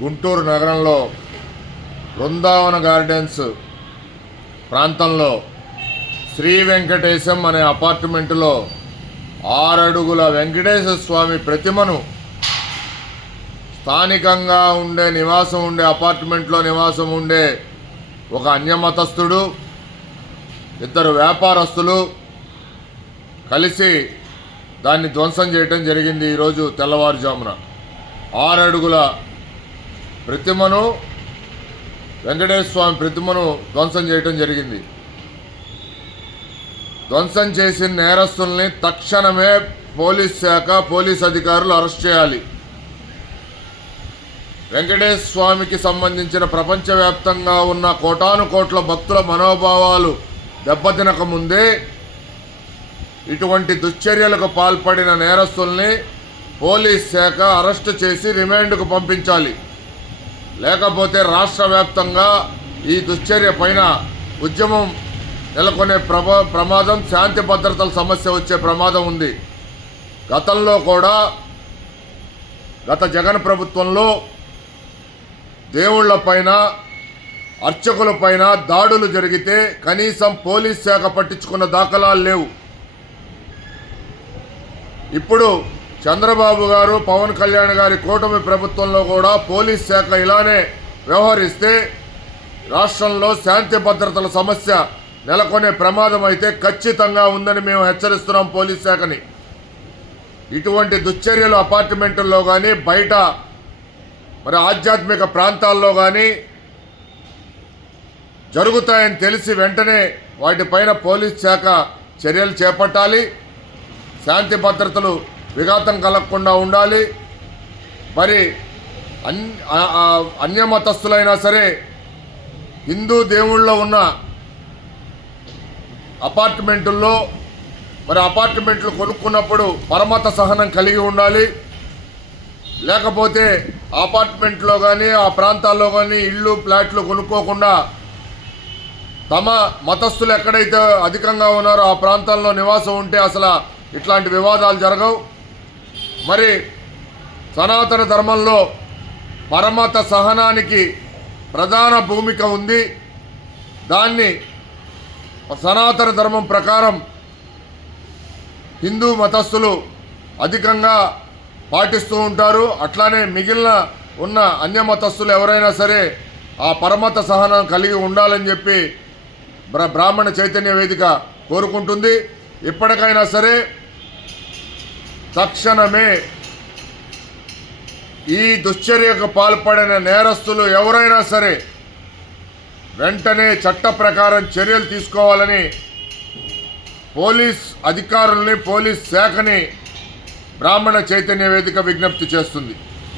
గుంటూరు నగరంలో బృందావన గార్డెన్స్ ప్రాంతంలో శ్రీ వెంకటేశం అనే అపార్ట్మెంటులో ఆరడుగుల వెంకటేశ్వర స్వామి ప్రతిమను స్థానికంగా ఉండే నివాసం ఉండే అపార్ట్మెంట్లో నివాసం ఉండే ఒక అన్యమతస్థుడు ఇద్దరు వ్యాపారస్తులు కలిసి దాన్ని ధ్వంసం చేయటం జరిగింది ఈరోజు తెల్లవారుజామున. ఆరడుగుల ప్రతిమను వెంకటేశ్వర స్వామి ప్రతిమను ధ్వంసం చేయటం జరిగింది. ధ్వంసం చేసిన నేరస్తుల్ని తక్షణమే పోలీస్ శాఖ పోలీస్ అధికారులు అరెస్ట్ చేయాలి. వెంకటేశ్వర స్వామికి సంబంధించిన ప్రపంచవ్యాప్తంగా ఉన్న కోటాను కోట్ల భక్తుల మనోభావాలు దెబ్బతినక ముందే ఇటువంటి దుశ్చర్యలకు పాల్పడిన నేరస్తుల్ని పోలీస్ శాఖ అరెస్టు చేసి రిమాండ్కు పంపించాలి. లేకపోతే రాష్ట్ర వ్యాప్తంగా ఈ దుశ్చర్య పైన ఉద్యమం నెలకొనే ప్రభా ప్రమాదం శాంతి భద్రతల సమస్య వచ్చే ప్రమాదం ఉంది. గతంలో కూడా గత జగన్ ప్రభుత్వంలో దేవుళ్ళపైన అర్చకులపైన దాడులు జరిగితే కనీసం పోలీస్ శాఖ పట్టించుకున్న దాఖలాలు లేవు. ఇప్పుడు చంద్రబాబు గారు పవన్ కళ్యాణ్ గారి కూటమి ప్రభుత్వంలో కూడా పోలీస్ శాఖ ఇలానే వ్యవహరిస్తే రాష్ట్రంలో శాంతి భద్రతల సమస్య నెలకొనే ప్రమాదం అయితే ఖచ్చితంగా ఉందని మేము హెచ్చరిస్తున్నాం పోలీస్ శాఖని. ఇటువంటి దుశ్చర్యలు అపార్ట్మెంటుల్లో కానీ బయట మరి ఆధ్యాత్మిక ప్రాంతాల్లో కానీ జరుగుతాయని తెలిసి వెంటనే వాటిపైన పోలీస్ శాఖ చర్యలు చేపట్టాలి. శాంతి భద్రతలు విఘాతం కలగకుండా ఉండాలి. మరి అన్ ఆ- అన్యమతస్థులైనా సరే హిందూ దేవుళ్ళలో ఉన్న అపార్ట్మెంటుల్లో మరి అపార్ట్మెంట్లు కొనుక్కున్నప్పుడు పరమత సహనం కలిగి ఉండాలి. లేకపోతే అపార్ట్మెంట్లో కానీ ఆ ప్రాంతాల్లో కానీ ఇళ్ళు ఫ్లాట్లు కొనుక్కోకుండా తమ మతస్థులు ఎక్కడైతే అధికంగా ఉన్నారో ఆ ప్రాంతాల్లో నివాసం ఉంటే అసలు ఇట్లాంటి వివాదాలు జరగవు. మరి సనాతన ధర్మంలో పరమత సహనానికి ప్రధాన భూమిక ఉంది. దాన్ని సనాతన ధర్మం ప్రకారం హిందూ మతస్థులు అధికంగా పాటిస్తూ ఉంటారు. అట్లానే మిగిలిన ఉన్న అన్య మతస్థులు ఎవరైనా సరే ఆ పరమత సహనం కలిగి ఉండాలని చెప్పి బ్రాహ్మణ చైతన్య వేదిక కోరుకుంటుంది. ఇప్పటికైనా సరే తక్షణమే ఈ దుశ్చర్యకు పాల్పడిన నేరస్తులు ఎవరైనా సరే వెంటనే చట్ట ప్రకారం చర్యలు తీసుకోవాలని పోలీస్ అధికారుల్ని పోలీస్ శాఖని బ్రాహ్మణ చైతన్య వేదిక విజ్ఞప్తి చేస్తుంది.